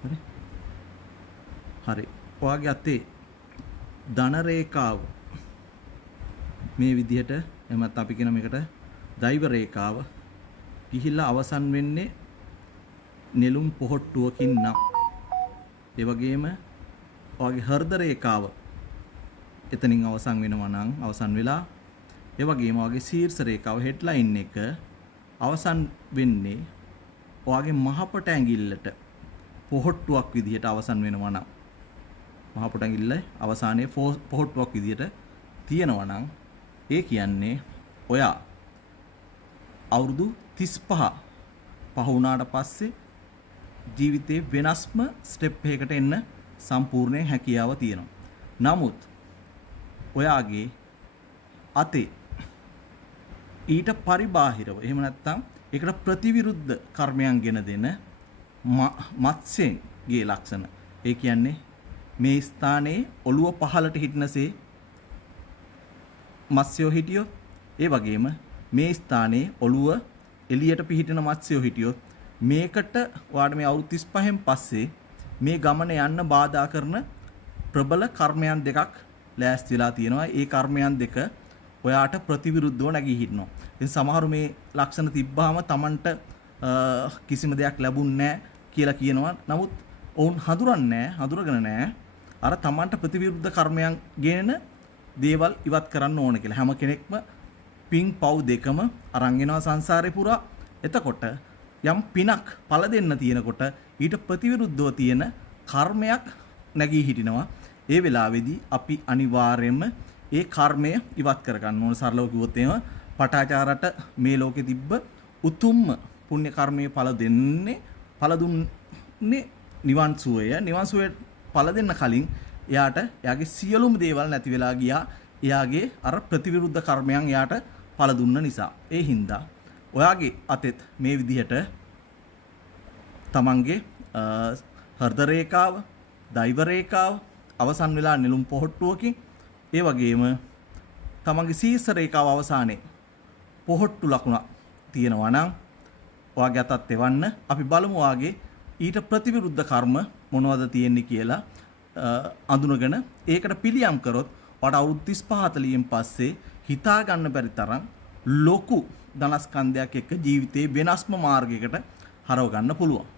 හරි. හරි. ඔයාගේ අතේ ධන රේඛාව මේ විදිහට එමත් අපි කියන මේකට දෛව රේඛාව ගිහිල්ලා අවසන් වෙන්නේ නෙළුම් පොහට්ටුවකින් නම් ඒ වගේම ඔයාගේ හෘද රේඛාව එතනින් අවසන් වෙනවා නම් අවසන් වෙලා ඒ වගේම ඔයාගේ ශීර්ෂ රේඛාව හෙඩ්ලයින් එක අවසන් වෙන්නේ ඔයාගේ මහපට ඇඟිල්ලට පොහට්ටුවක් විදිහට අවසන් වෙනවා නම් මහපට ඇඟිල්ල අවසානයේ පොහට්ටුවක් විදිහට තියෙනවා නම් ඒ කියන්නේ ඔයා අවුරුදු 35 පහ වුණාට පස්සේ ජීවිතේ වෙනස්ම ස්ටෙප් එකකට එන්න සම්පූර්ණ හැකියාව තියෙනවා. නමුත් ඔයාගේ අතේ ඊට පරිබාහිරව එහෙම නැත්නම් ඒකට ප්‍රතිවිරුද්ධ කර්මයන් ගෙන දෙන මත්ස්‍යයේ ලක්ෂණ. ඒ කියන්නේ මේ ස්ථානයේ ඔළුව පහළට හිටිනසේ මත්ස්‍යෝ හිටියොත් ඒ වගේම මේ ස්ථානයේ ඔළුව එළියට පිහිටින මත්ස්‍යෝ හිටියොත් මේකට ඔයාට මේ අවුරුදු 35න් පස්සේ මේ ගමන යන්න බාධා කරන ප්‍රබල කර්මයන් දෙකක් ලෑස්ති වෙලා තියෙනවා. ඒ කර්මයන් දෙක ඔයාට ප්‍රතිවිරුද්ධව නැගී හිටිනවා. ඉතින් සමහරු මේ ලක්ෂණ තිබ්බාම Tamanට කිසිම දෙයක් ලැබුන්නේ නැහැ කියලා කියනවා. නමුත් ඔවුන් හඳුරගෙන නැහැ. අර Tamanට ප්‍රතිවිරුද්ධ කර්මයන් ගෙන දේවල් ඉවත් කරන්න ඕන කියලා. හැම කෙනෙක්ම පින් පව් දෙකම අරන් එනවා සංසාරේ පුරා. එතකොට යම් පිනක් පළ දෙන්න තියෙනකොට ඊට ප්‍රතිවිරුද්ධව තියෙන කර්මයක් නැගී හිටිනවා. ඒ වෙලාවේදී අපි අනිවාර්යයෙන්ම ඒ කර්මය ඉවත් කර ගන්න ඕන. සරලව කිව්වොත් එහෙම පටාචාරට මේ ලෝකෙ තිබ්බ උතුම්ම පුණ්‍ය කර්මයේ ඵල දුන්නේ නිවන් සුවය. නිවන් සුවය ඵල දෙන්න කලින් එයාට එයාගේ සියලුම දේවල් නැති වෙලා ගියා. එයාගේ අර ප්‍රතිවිරුද්ධ කර්මයන් එයාට ඵල දුන්න නිසා. ඒ හින්දා ඔයාගේ අතෙත් මේ විදිහට තමන්ගේ හෘද රේඛාව, දෛව රේඛාව අවසන් වෙලා නෙළුම් පොහට්ටුවකින් ඒ වගේම තමන්ගේ ශීර්ෂ රේඛාව අවසානයේ පොහට්ටු ලකුණ තියෙනවා නම් ඔයාගේ අතත් එවන්න. අපි බලමු ඔයාගේ ඊට ප්‍රතිවිරුද්ධ කර්ම මොනවද තියෙන්නේ කියලා අඳුනගෙන ඒකට පිළියම් කරොත් ඔයාට අවුරුදු 35 40න් පස්සේ හිතා ගන්න බැරි තරම් ලොකු ධනස්කන්ධයක් එක්ක ජීවිතේ වෙනස්ම මාර්ගයකට හරව ගන්න පුළුවන්.